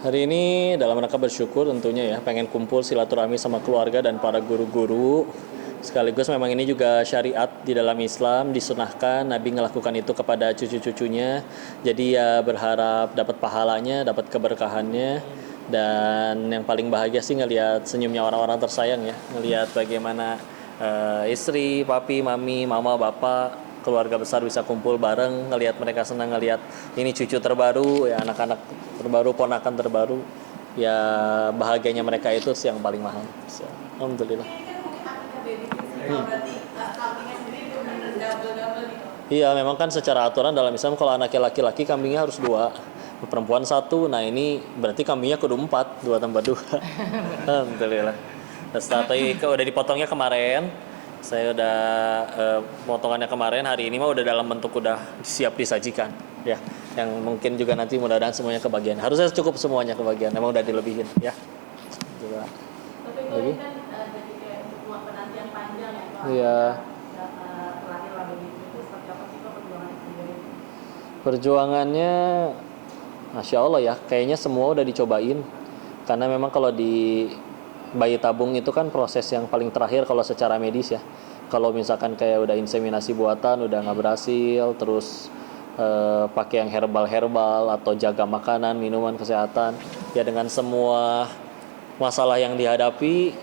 Hari ini dalam rangka bersyukur tentunya ya, pengen kumpul silaturahmi sama keluarga dan para guru-guru. Sekaligus memang ini juga syariat di dalam Islam, disunahkan Nabi melakukan itu kepada cucu-cucunya. Jadi ya berharap dapat pahalanya, dapat keberkahannya. Dan yang paling bahagia sih ngelihat senyumnya orang-orang tersayang ya, ngelihat bagaimana istri, papi, mami, mama, bapak, keluarga besar bisa kumpul bareng, ngelihat mereka senang, ngelihat ini cucu terbaru ya, anak-anak terbaru, ponakan terbaru ya, bahagianya mereka itu sih yang paling mahal. Alhamdulillah. Iya, memang kan secara aturan dalam Islam kalau anaknya laki-laki kambingnya harus dua, perempuan satu. Nah ini berarti kambingnya kudu empat, dua tambah dua. Alhamdulillah. Tadi udah dipotongnya kemarin. Saya udah potongannya kemarin, hari ini mah udah dalam bentuk udah siap disajikan ya. Yang mungkin juga nanti mudah-mudahan semuanya kebagian. Harusnya cukup semuanya kebagian. Emang udah dilebihin ya. Coba. Tapi kalau ini kan jadi kayak sebuah penantian panjang ya. Iya. Terakhir lah begitu, itu seperti apa sih Pak perjuangan sendiri? Perjuangannya Masya Allah ya, kayaknya semua udah dicobain. Karena memang kalau di bayi tabung itu kan proses yang paling terakhir kalau secara medis ya. Kalau misalkan kayak udah inseminasi buatan udah nggak berhasil, terus pakai yang herbal atau jaga makanan, minuman, kesehatan ya, dengan semua masalah yang dihadapi,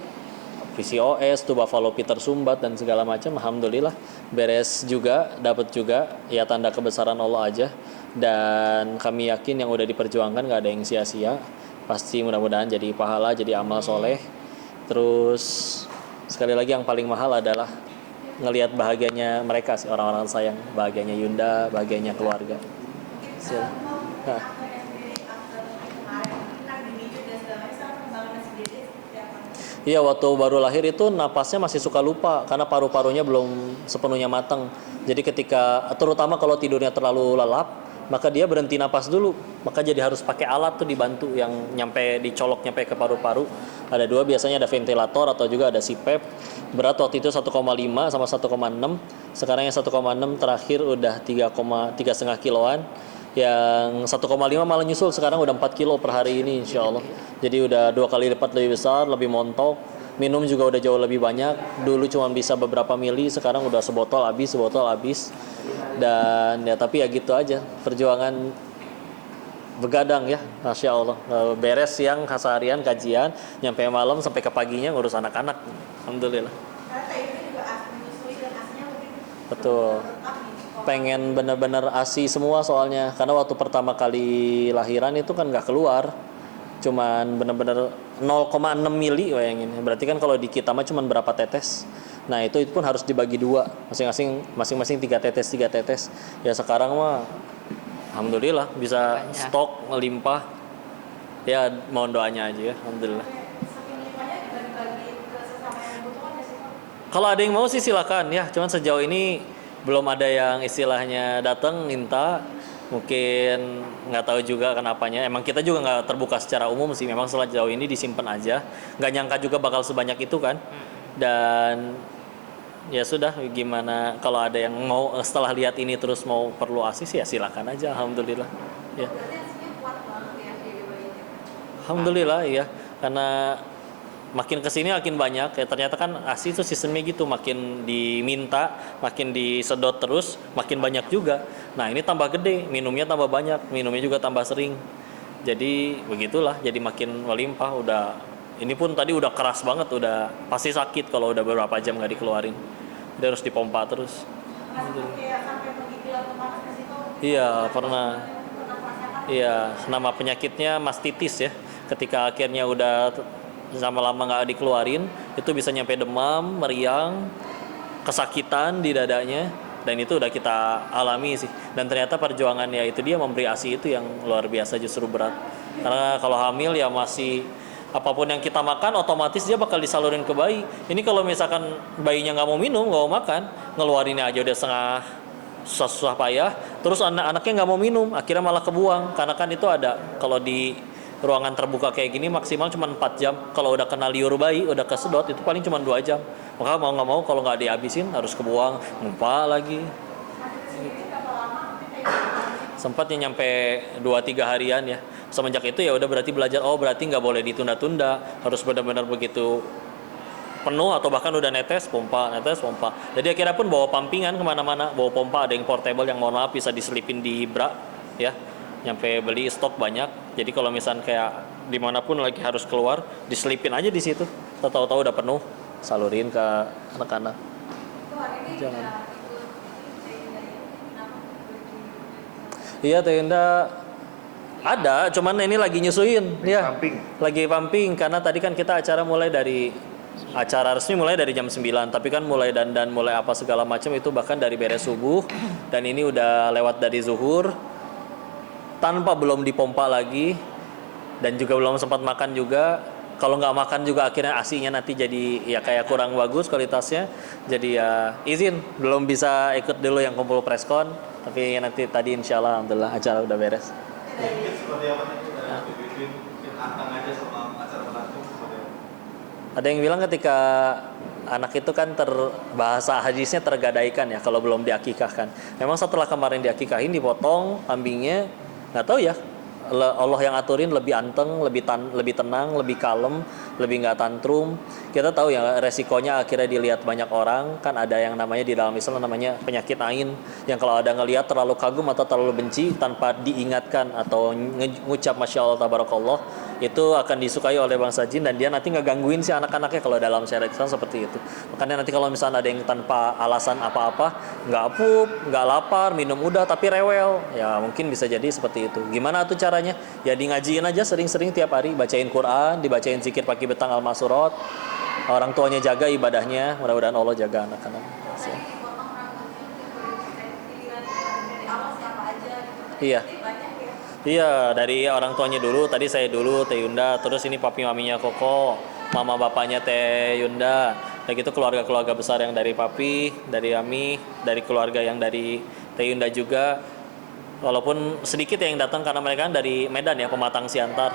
PCOS, tuba fallopi tersumbat dan segala macam, alhamdulillah beres juga, dapat juga ya, tanda kebesaran Allah aja. Dan kami yakin yang udah diperjuangkan gak ada yang sia-sia, pasti mudah-mudahan jadi pahala, jadi amal soleh. Terus sekali lagi yang paling mahal adalah ngelihat bahagianya mereka sih, orang-orang sayang, bahagianya Yunda, bahagianya keluarga. Nah. Iya, waktu baru lahir itu napasnya masih suka lupa karena paru-parunya belum sepenuhnya matang. Jadi ketika, terutama kalau tidurnya terlalu lelap, maka dia berhenti napas dulu. Maka jadi harus pakai alat tuh dibantu yang dicolok nyampe ke paru-paru. Ada dua, biasanya ada ventilator atau juga ada CPAP. Berat waktu itu 1,5 sama 1,6. Sekarang yang 1,6 terakhir udah 3,5 kiloan. Yang 1,5 malah nyusul, sekarang udah 4 kilo per hari ini insya Allah. Jadi udah 2 kali lipat lebih besar, lebih montok. Minum juga udah jauh lebih banyak. Dulu cuma bisa beberapa mili, sekarang udah sebotol habis. Dan ya tapi ya gitu aja, perjuangan begadang ya, Masya Allah. Beres siang seharian kajian, nyampe malam sampai ke paginya ngurus anak-anak. Alhamdulillah. Betul. Pengen bener-bener ASI semua soalnya, karena waktu pertama kali lahiran itu kan nggak keluar, cuman bener-bener 0,6 mili bayangin. Berarti kan kalau di kita mah cuman berapa tetes. Nah itu pun harus dibagi dua, masing-masing 3 tetes. Ya sekarang mah alhamdulillah bisa stok melimpah. Ya mohon doanya aja ya, alhamdulillah. Kalau ada yang mau sih silakan ya, cuman sejauh ini belum ada yang istilahnya datang minta. Mungkin nggak tahu juga kenapanya, emang kita juga nggak terbuka secara umum sih, memang sejauh ini disimpan aja, nggak nyangka juga bakal sebanyak itu kan. Dan ya sudah, gimana kalau ada yang mau setelah lihat ini terus mau perlu ASIS ya silakan aja, alhamdulillah ya. Alhamdulillah ya, karena makin kesini makin banyak ya, ternyata kan ASI itu sistemnya gitu, makin diminta, makin disedot terus, makin banyak juga. Nah ini tambah gede, minumnya tambah banyak, minumnya juga tambah sering. Jadi begitulah, jadi makin melimpah. Udah ini pun tadi udah keras banget, udah pasti sakit kalau udah beberapa jam nggak dikeluarin, dia harus dipompa terus. Iya pernah. Iya, nama penyakitnya mastitis ya. Ketika akhirnya udah lama-lama nggak dikeluarin, itu bisa nyampe demam, meriang, kesakitan di dadanya, dan itu udah kita alami sih. Dan ternyata perjuangan ya itu dia memberi ASI itu yang luar biasa, justru berat. Karena kalau hamil ya masih apapun yang kita makan otomatis dia bakal disalurin ke bayi. Ini kalau misalkan bayinya nggak mau minum, nggak mau makan, ngeluarinnya aja udah setengah susah payah, terus anak-anaknya nggak mau minum, akhirnya malah kebuang. Karena kan itu ada, kalau di ruangan terbuka kayak gini maksimal cuma 4 jam. Kalau udah kena liur bayi, udah kesedot, itu paling cuma 2 jam. Maka mau nggak mau kalau nggak dihabisin harus kebuang, ngumpah lagi. Sempatnya nyampe 2-3 harian ya. semenjak itu ya udah berarti belajar, oh berarti nggak boleh ditunda-tunda, harus benar-benar begitu penuh atau bahkan udah netes pompa. Jadi akhirnya pun bawa pumpingan kemana-mana, bawa pompa, ada yang portable yang mohon maaf bisa diselipin di bra ya, nyampe beli stok banyak. Jadi kalau misalnya kayak dimanapun lagi harus keluar, diselipin aja di situ, tahu-tahu udah penuh, salurin ke anak-anak. Jangan. Iya tenda ada, cuman ini lagi nyusuin ya. Pumping. Lagi pumping karena tadi kan kita acara resmi mulai dari jam 9, tapi kan mulai dandan, mulai apa segala macam itu bahkan dari beres subuh, dan ini udah lewat dari zuhur tanpa belum dipompa lagi, dan juga belum sempat makan juga. Kalau nggak makan juga akhirnya asinya nanti jadi ya kayak kurang bagus kualitasnya, jadi ya izin belum bisa ikut dulu yang kumpul preskon, tapi nanti tadi insya Allah alhamdulillah acara udah beres. Mungkin seperti apa nih? Bikin antang aja sama acara langsung seperti apa? Ada yang bilang ketika anak itu kan bahasa hadisnya tergadaikan ya kalau belum diakikahkan. Memang setelah kemarin diakikahin dipotong kambingnya, nggak tahu ya. Allah yang aturin lebih anteng, lebih tenang, lebih kalem, lebih nggak tantrum. Kita tahu ya resikonya akhirnya dilihat banyak orang, kan ada yang namanya di dalam Islam namanya penyakit ain, yang kalau ada ngelihat terlalu kagum atau terlalu benci tanpa diingatkan atau ngucap masya Allah tabarakallah, itu akan disukai oleh bangsa jin dan dia nanti nggak gangguin si anak-anaknya kalau dalam syariat Islam seperti itu. Makanya nanti kalau misalnya ada yang tanpa alasan apa-apa, nggak pup, nggak lapar, minum udah tapi rewel, ya mungkin bisa jadi seperti itu. Gimana tuh caranya? Ya di ngajiin aja sering-sering tiap hari, bacain Quran, dibacain zikir pagi petang al-masurat. Orang tuanya jaga ibadahnya, mudah-mudahan Allah jaga anak-anak. Iya. Iya, dari orang tuanya dulu, tadi saya dulu Teh Yunda, terus ini papi maminya Koko, mama bapaknya Teh Yunda. Kayak gitu keluarga-keluarga besar yang dari papi, dari Ami, dari keluarga yang dari Teh Yunda juga. Walaupun sedikit yang datang karena mereka kan dari Medan ya, Pematang Siantar.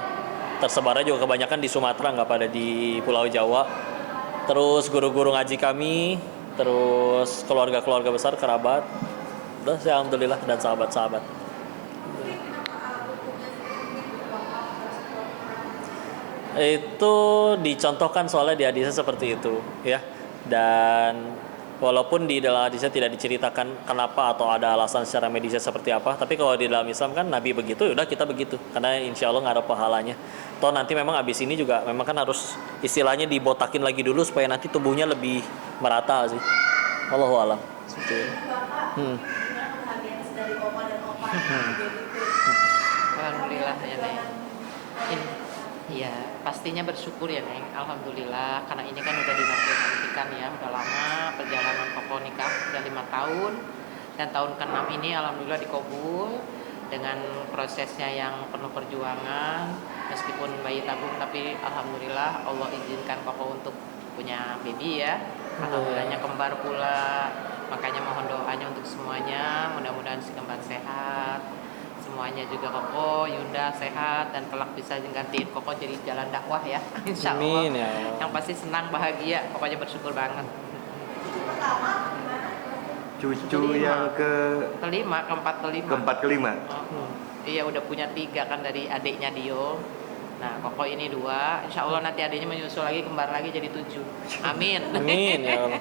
Tersebarnya juga kebanyakan di Sumatera, nggak pada di Pulau Jawa. Terus guru-guru ngaji kami, terus keluarga-keluarga besar, kerabat. Udah, alhamdulillah, dan sahabat-sahabat. Itu dicontohkan soalnya di hadisnya seperti itu ya, dan walaupun di dalam hadisnya tidak diceritakan kenapa atau ada alasan secara medisnya seperti apa, tapi kalau di dalam Islam kan Nabi begitu, udah kita begitu karena insya Allah nggak ada pahalanya. Toh nanti memang abis ini juga memang kan harus istilahnya dibotakin lagi dulu supaya nanti tubuhnya lebih merata sih. Allahu a'lam. Seperti itu. Alhamdulillah ya Neng. Iya, pastinya bersyukur ya Neng. Alhamdulillah karena ini kan udah dinantikan ya, udah lama perjalanan Koko nikah, udah 5 tahun, dan tahun ke-6 ini alhamdulillah dikabul dengan prosesnya yang penuh perjuangan. Meskipun bayi tabung tapi alhamdulillah Allah izinkan Koko untuk punya baby ya. Alhamdulillahnya kembar pula. Makanya mohon doanya untuk semuanya, mudah-mudahan si kembar sehat. Semuanya juga Koko, Yunda sehat dan kelak bisa gantiin Koko jadi jalan dakwah ya. Insya Allah. Amin ya Allah. Yang pasti senang, bahagia, pokoknya bersyukur banget. Cucu yang keempat kelima. kelima. Iya udah punya 3 kan dari adiknya Dio. Nah Koko ini 2, insya Allah nanti adiknya menyusul lagi, kembar lagi jadi 7. Amin. Amin ya Allah.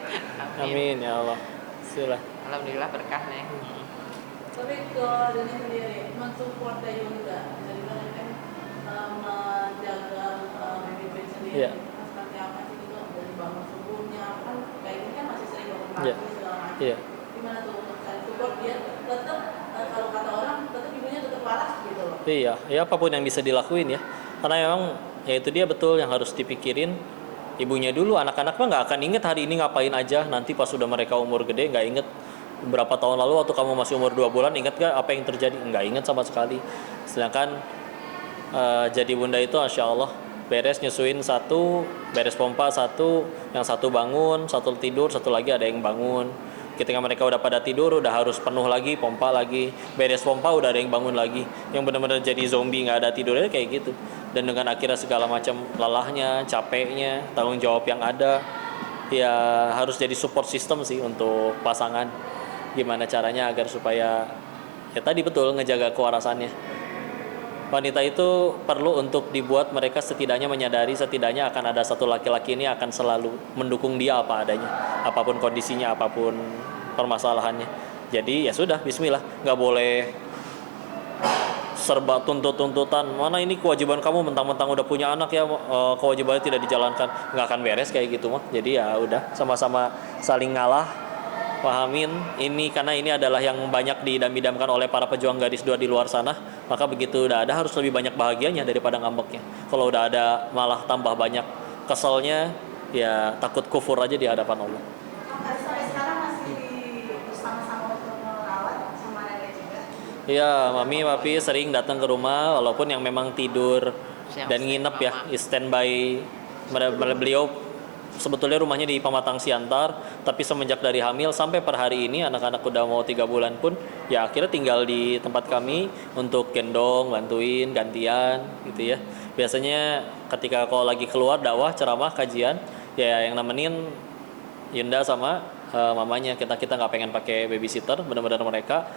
Amin ya Allah. Sila. Alhamdulillah berkah nih. Tapi ke diri sendiri mensupport dari Yunda, dari mana kan menjaga baby sendiri. Iya. Seperti apa sih itu dari bangun subuhnya kan kayak ini kan masih sering bangun Iya. pagi segala macam. Iya. Gimana tuh untuk cari support dia tetap kalau kata orang tetap ibunya tetap waras gitu loh. Iya, ya apapun yang bisa dilakuin ya. Karena memang ya itu dia betul yang harus dipikirin ibunya dulu. Anak-anak mah nggak akan inget hari ini ngapain aja. Nanti pas sudah mereka umur gede nggak inget berapa tahun lalu waktu kamu masih umur 2 bulan inget gak apa yang terjadi? Nggak inget sama sekali. Sedangkan jadi bunda itu Masya Allah beres nyusuin 1, beres pompa 1, yang 1 bangun, 1 tidur, 1 lagi ada yang bangun. Ketika mereka udah pada tidur udah harus penuh lagi, pompa lagi, beres pompa udah ada yang bangun lagi, yang benar-benar jadi zombie nggak ada tidurnya kayak gitu. Dan dengan akhirnya segala macam lelahnya, capeknya, tanggung jawab yang ada, ya harus jadi support system sih untuk pasangan. Gimana caranya agar supaya ya tadi betul ngejaga kewarasannya. wanita itu perlu untuk dibuat mereka setidaknya menyadari setidaknya akan ada satu laki-laki ini akan selalu mendukung dia apa adanya, apapun kondisinya, apapun permasalahannya. Jadi ya sudah, bismillah, nggak boleh serba tuntutan, mana ini kewajiban kamu, mentang-mentang udah punya anak ya kewajibannya tidak dijalankan, nggak akan beres kayak gitu mah. Jadi ya udah, sama-sama saling ngalah, pahamin ini, karena ini adalah yang banyak diidam-idamkan oleh para pejuang garis 2 di luar sana. Maka begitu udah ada harus lebih banyak bahagianya daripada ngambeknya. Kalau udah ada malah tambah banyak keselnya, ya takut kufur aja di hadapan Allah. Sampai sekarang masih bersama-sama untuk merawat sama nenek juga. Ya, mami papi sering datang ke rumah walaupun yang memang tidur dan nginep ya, standby. Beliau sebetulnya rumahnya di Pematang Siantar, tapi semenjak dari hamil sampai per hari ini anak-anak udah mau 3 bulan pun ya akhirnya tinggal di tempat kami untuk gendong, bantuin, gantian gitu ya. Biasanya ketika kalau lagi keluar dakwah, ceramah, kajian, ya yang nemenin Yunda sama mamanya. Kita nggak pengen pakai babysitter, benar-benar mereka